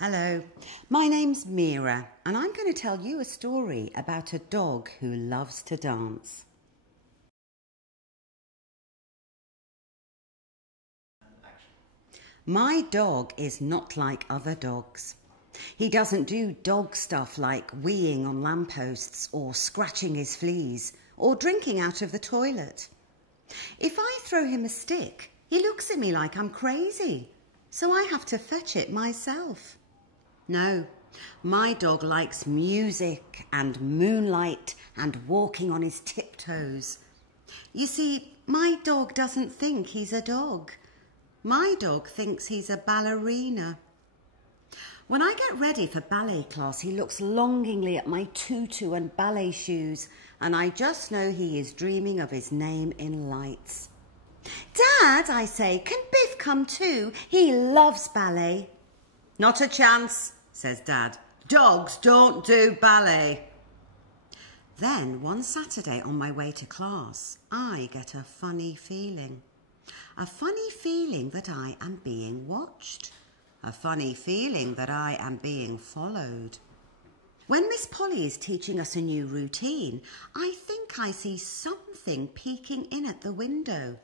Hello, my name's Mira and I'm going to tell you a story about a dog who loves to dance. My dog is not like other dogs. He doesn't do dog stuff like weeing on lampposts or scratching his fleas or drinking out of the toilet. If I throw him a stick, he looks at me like I'm crazy, so I have to fetch it myself. No, my dog likes music and moonlight and walking on his tiptoes. You see, my dog doesn't think he's a dog. My dog thinks he's a ballerina. When I get ready for ballet class, he looks longingly at my tutu and ballet shoes, and I just know he is dreaming of his name in lights. Dad, I say, can Biff come too? He loves ballet. Not a chance, says Dad. Dogs don't do ballet. Then one Saturday on my way to class, I get a funny feeling. A funny feeling that I am being watched. A funny feeling that I am being followed. When Miss Polly is teaching us a new routine, I think I see something peeking in at the window.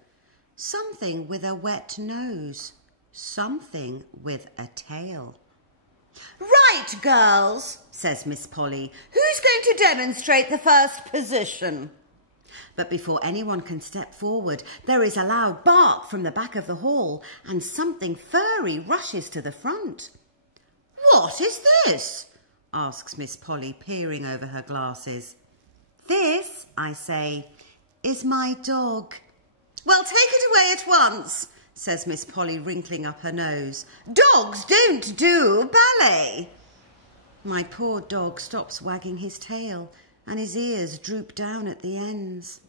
Something with a wet nose. Something with a tail. Right, girls, says Miss Polly. Who's going to demonstrate the first position? But before anyone can step forward, there is a loud bark from the back of the hall and something furry rushes to the front. What is this? Asks Miss Polly, peering over her glasses. This, I say, is my dog. Well, take it away at once, says Miss Polly, wrinkling up her nose. Dogs don't do ballet. My poor dog stops wagging his tail and his ears droop down at the ends.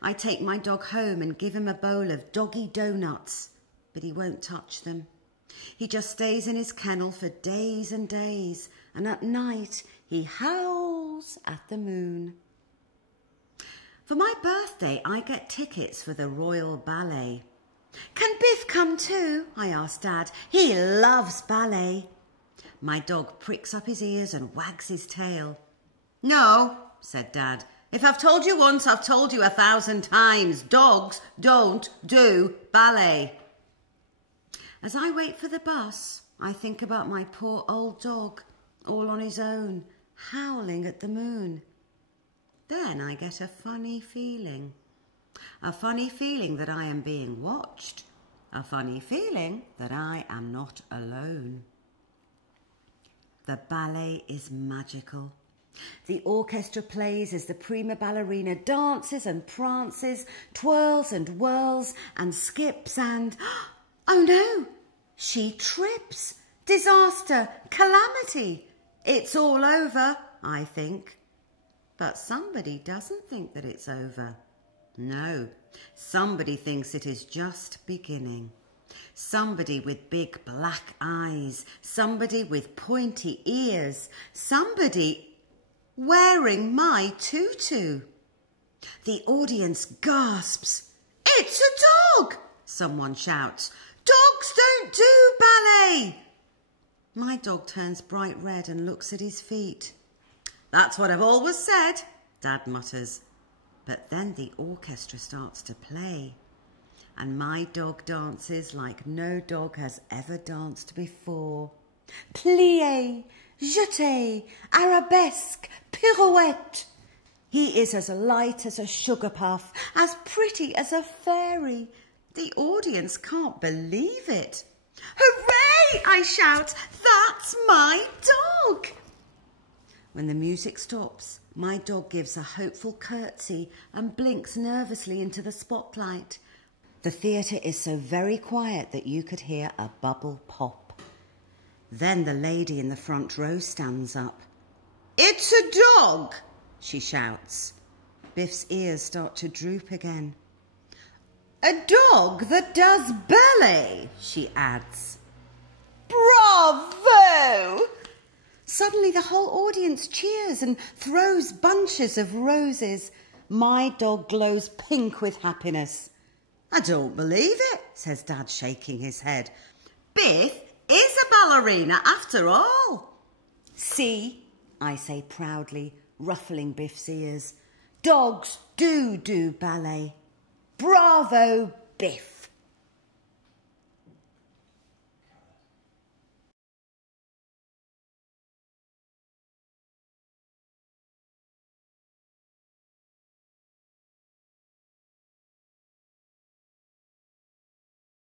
I take my dog home and give him a bowl of doggy doughnuts, but he won't touch them. He just stays in his kennel for days and days, and at night he howls at the moon. For my birthday, I get tickets for the Royal Ballet. Can Biff come too? I ask Dad. He loves ballet. My dog pricks up his ears and wags his tail. No, said Dad. If I've told you once, I've told you 1,000 times. Dogs don't do ballet. As I wait for the bus, I think about my poor old dog, all on his own, howling at the moon. Then I get a funny feeling. A funny feeling that I am being watched. A funny feeling that I am not alone. The ballet is magical. The orchestra plays as the prima ballerina dances and prances, twirls and whirls and skips and... Oh no! She trips! Disaster! Calamity! It's all over, I think. But somebody doesn't think that it's over. No, somebody thinks it is just beginning. Somebody with big black eyes, somebody with pointy ears, somebody wearing my tutu. The audience gasps. It's a dog, someone shouts. Dogs don't do ballet. My dog turns bright red and looks at his feet. That's what I've always said, Dad mutters. But then the orchestra starts to play, and my dog dances like no dog has ever danced before. Plié, jeté, arabesque, pirouette. He is as light as a sugar puff, as pretty as a fairy. The audience can't believe it. Hooray! I shout. That's my dog. When the music stops, my dog gives a hopeful curtsy and blinks nervously into the spotlight. The theatre is so very quiet that you could hear a bubble pop. Then the lady in the front row stands up. It's a dog, she shouts. Biff's ears start to droop again. A dog that does ballet, she adds. Bravo! Suddenly the whole audience cheers and throws bunches of roses. My dog glows pink with happiness. I don't believe it, says Dad, shaking his head. Biff is a ballerina after all. See, I say proudly, ruffling Biff's ears, dogs do ballet. Bravo, Biff.